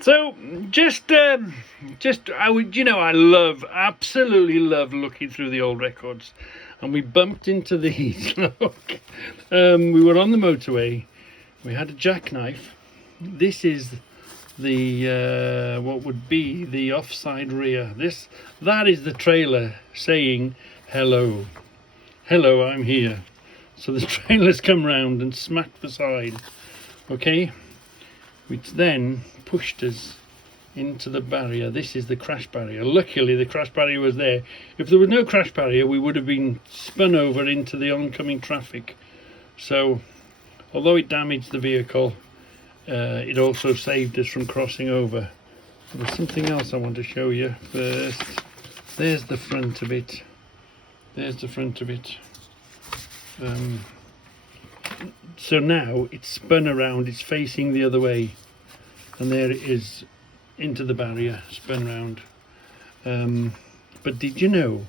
So I absolutely love looking through the old records, and we bumped into these. Look, we were on the motorway. We had a jackknife. This is the what would be the offside rear. That is the trailer saying hello, hello, I'm here. So the trailer's come round and smacked the side. Okay, which then pushed us into the barrier. This is the crash barrier. Luckily the crash barrier was there. If there was no crash barrier, we would have been spun over into the oncoming traffic. So although it damaged the vehicle, it also saved us from crossing over. There's something else I want to show you first. There's the front of it. There's the front of it. So now it's spun around, it's facing the other way, and there it is into the barrier, spun round. But did you know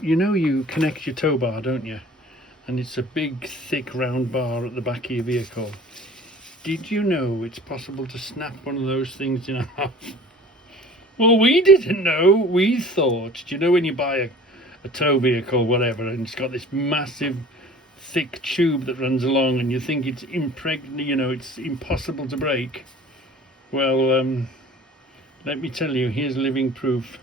you connect your tow bar, don't you? And it's a big thick round bar at the back of your vehicle. Did you know it's possible to snap one of those things in half? Well, we didn't know. We thought, when you buy a tow vehicle, whatever, and it's got this massive thick tube that runs along, and you think it's it's impossible to break. Well, let me tell you, here's living proof.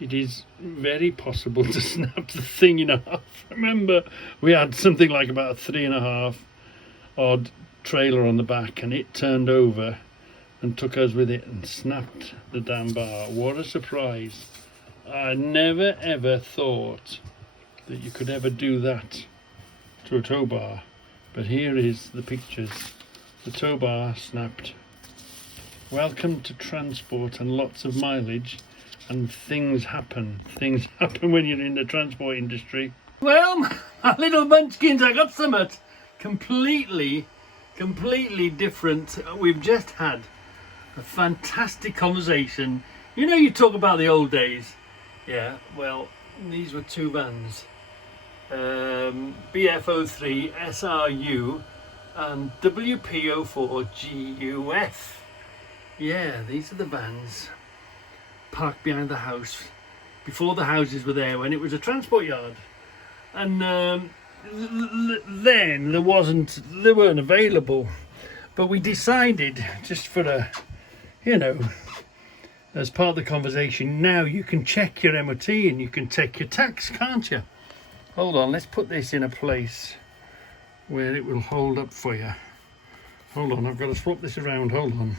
It is very possible to snap the thing in half. Remember, we had something like about a 3.5 odd trailer on the back, and it turned over and took us with it and snapped the damn bar. What a surprise. I never ever thought that you could ever do that to a tow bar, but here is the pictures. The tow bar snapped. Welcome to transport and lots of mileage, and things happen. Things happen when you're in the transport industry. Well, my little munchkins, I got something completely different. We've just had a fantastic conversation. You talk about the old days. Yeah, well, these were two vans. BF03 SRU and WP04 GUF. Yeah, these are the vans parked behind the house before the houses were there, when it was a transport yard. And then they weren't available, but we decided, just for as part of the conversation, now you can check your MOT and you can take your tax, can't you? Hold on, let's put this in a place where it will hold up for you. Hold on, I've got to swap this around, hold on.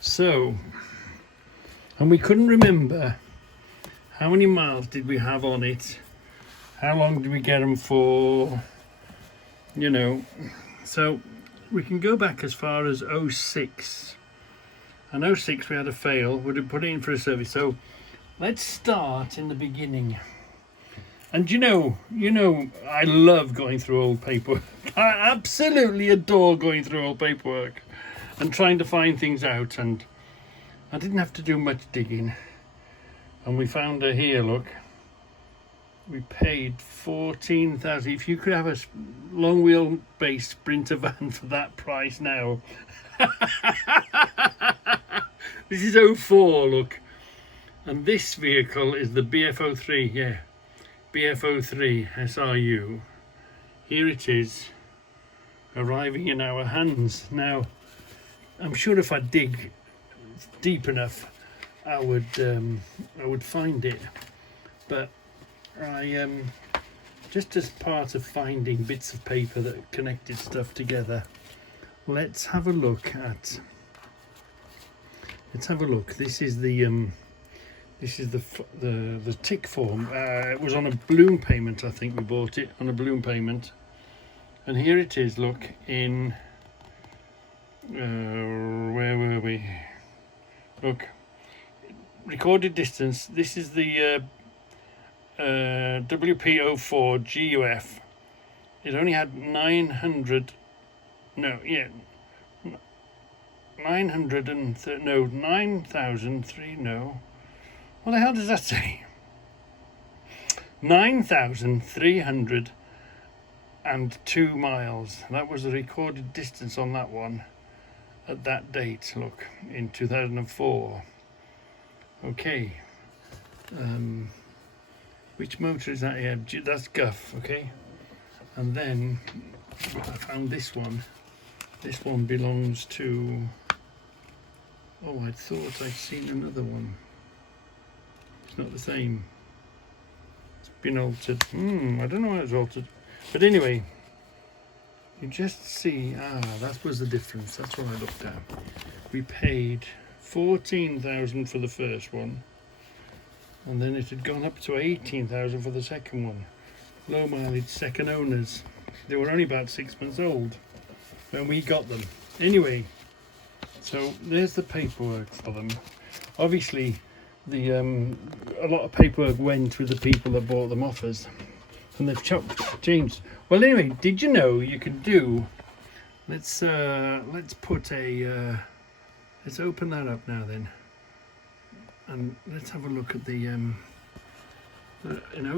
So, and we couldn't remember how many miles did we have on it, how long did we get them for, so we can go back as far as 06. And 06 we had a fail, we'd have put it in for a service. So let's start in the beginning. And I love going through old paperwork. I absolutely adore going through old paperwork and trying to find things out, and I didn't have to do much digging. And we found her here, look. We paid 14,000. If you could have a long wheelbase Sprinter van for that price now. This is 04, look. And this vehicle is the BF03, yeah. BF03 SRU. Here it is, arriving in our hands. Now, I'm sure if I dig deep enough, I would find it. But I just as part of finding bits of paper that connected stuff together, let's have a look. This is the tick form. It was on a balloon payment. I think we bought it on a balloon payment, and here it is. Look, in where were we? Look, recorded distance. This is the WP04 GUF. It only had 900. No, yeah. 9,003. No. What the hell does that say? 9,300 and 2 miles. That was the recorded distance on that one at that date, look, in 2004. Okay, which motor is that here? That's Guff, okay. And then I found this one. This one belongs to, oh, I thought I'd seen another one. It's not the same. It's been altered. I don't know how it's altered. But anyway, you just see, that was the difference. That's what I looked at. We paid 14,000 for the first one, and then it had gone up to 18,000 for the second one. Low mileage second owners. They were only about 6 months old when we got them. Anyway, so there's the paperwork for them. Obviously, the a lot of paperwork went with the people that bought them off us, and they've changed. Well, anyway, did you know you could do? Let's put a. Let's open that up now then, and let's have a look at the in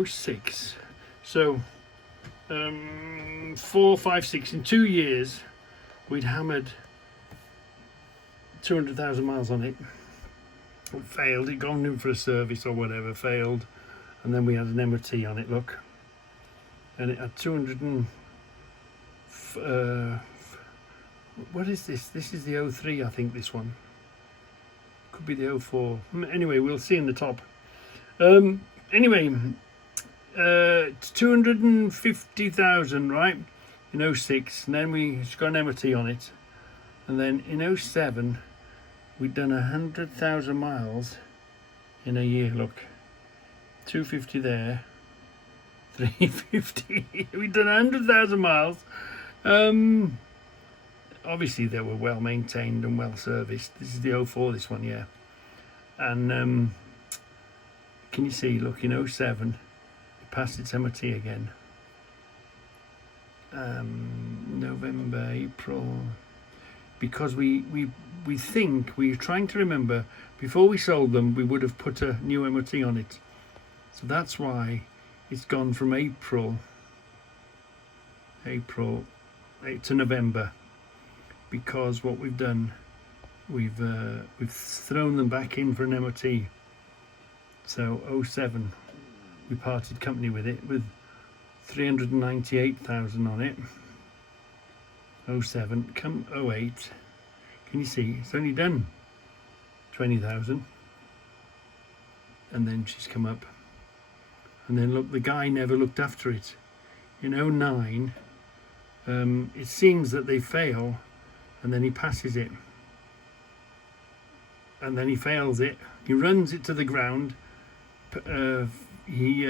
06. So 4, 5, 6 in 2 years, we'd hammered 200,000 miles on it. It failed. It gone in for a service or whatever, failed, and then we had an MOT on it. Look, and it had 200 and. What is this? This is the 03, I think. This one could be the 04. Anyway, we'll see in the top. Anyway, 250,000, right, in 06, and then we got an MOT on it, and then in 07 we'd done 100,000 miles in a year. Look, 250 there, 350. We'd done 100,000 miles. Obviously they were well maintained and well serviced. This is the 04, this one, yeah. And can you see, look, in 07 it passed its MOT again. November, April, because we think, we're trying to remember, before we sold them we would have put a new MOT on it, so that's why it's gone from April to November, because what we've done, we've thrown them back in for an MOT. So 07 we parted company with it with 398,000 on it. 07, come 08, can you see it's only done 20,000, and then she's come up, and then look, the guy never looked after it. In 09 it seems that they fail, and then he passes it, and then he fails it, he runs it to the ground. He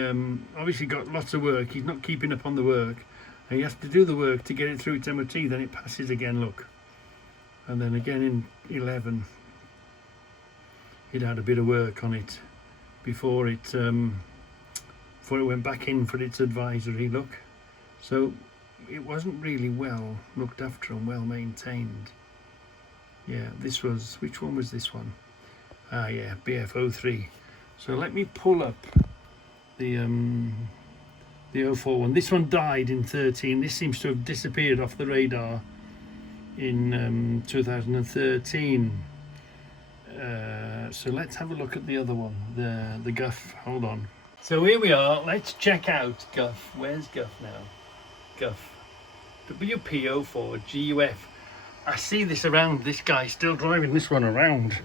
obviously got lots of work, he's not keeping up on the work, and he has to do the work to get it through its MOT, then it passes again, look. And then again in 11 it had a bit of work on it before it went back in for its advisory, look. So it wasn't really well looked after and well maintained. Yeah, this was, which one was this one? Yeah, BF03. So let me pull up the 04 one. This one died in 13. This seems to have disappeared off the radar in 2013. So let's have a look at the other one, the Guff. Hold on. So here we are. Let's check out Guff. Where's Guff now? Guff. WP04 GUF. I see this around. This guy still driving this one around.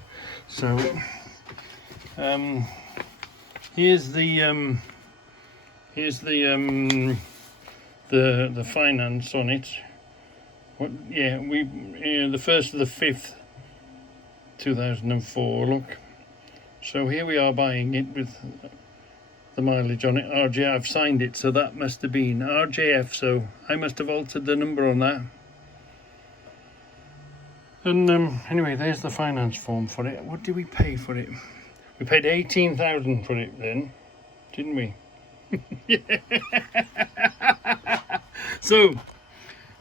So here's the finance on it. What? Yeah, the 1st of the 5th, 2004. Look. So here we are buying it with the mileage on it. RJ, I've signed it, so that must have been RJF. So I must have altered the number on that. And anyway, there's the finance form for it. What did we pay for it? We paid 18,000 for it then, didn't we? So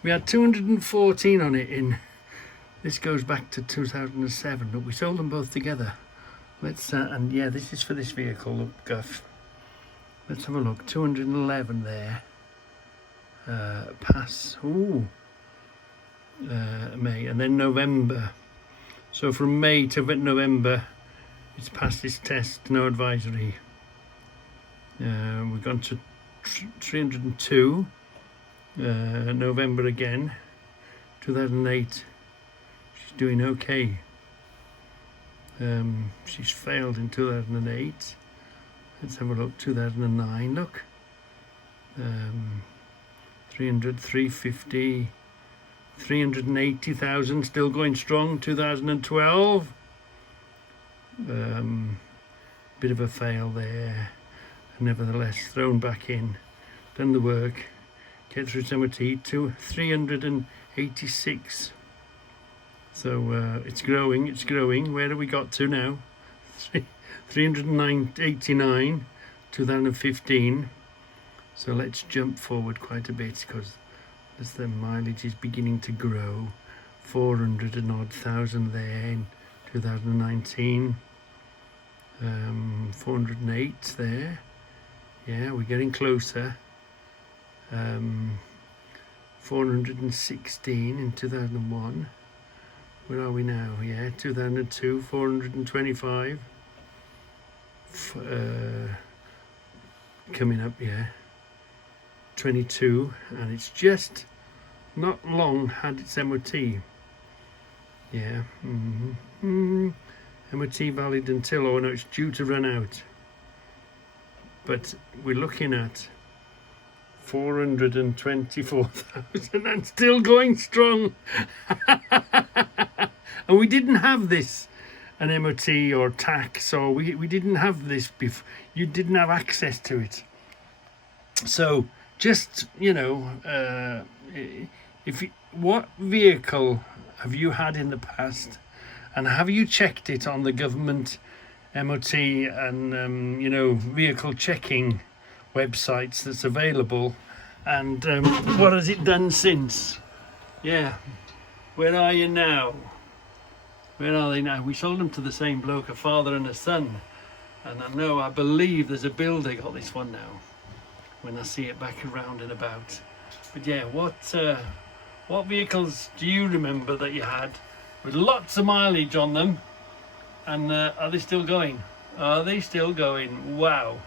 we had 214 on it in. This goes back to 2007. Look, we sold them both together. Let's and yeah, this is for this vehicle. Look, Guff. Let's have a look. 211 there, pass. Ooh. May, and then November. So from May to November, it's passed its test, no advisory. We've gone to 302. November again. 2008. She's doing okay. She's failed in 2008. Let's have a look. 2009. Look. 300, 350. 380,000, still going strong. 2012, bit of a fail there, nevertheless thrown back in, done the work, get through its MOT to 386. So it's growing. Where have we got to now? 389, 2015. So let's jump forward quite a bit, because as the mileage is beginning to grow. 400 and odd thousand there in 2019. 408 there. Yeah, we're getting closer. 416 in 2001. Where are we now? Yeah, 2002, 425. Coming up, yeah. 22, and it's just not long had its MOT. Yeah. MOT valid until, oh no, it's due to run out. But we're looking at 424,000 and still going strong. And we didn't have this, an MOT or tax, or we didn't have this before. You didn't have access to it. So just, you know, what vehicle have you had in the past, and have you checked it on the government MOT and you know, vehicle checking websites that's available, and what has it done since? Yeah, where are you now? Where are they now? We sold them to the same bloke, a father and a son, and I believe there's a builder got this one now, when I see it back around and about. But yeah, what vehicles do you remember that you had with lots of mileage on them, and are they still going? Are they still going? Wow.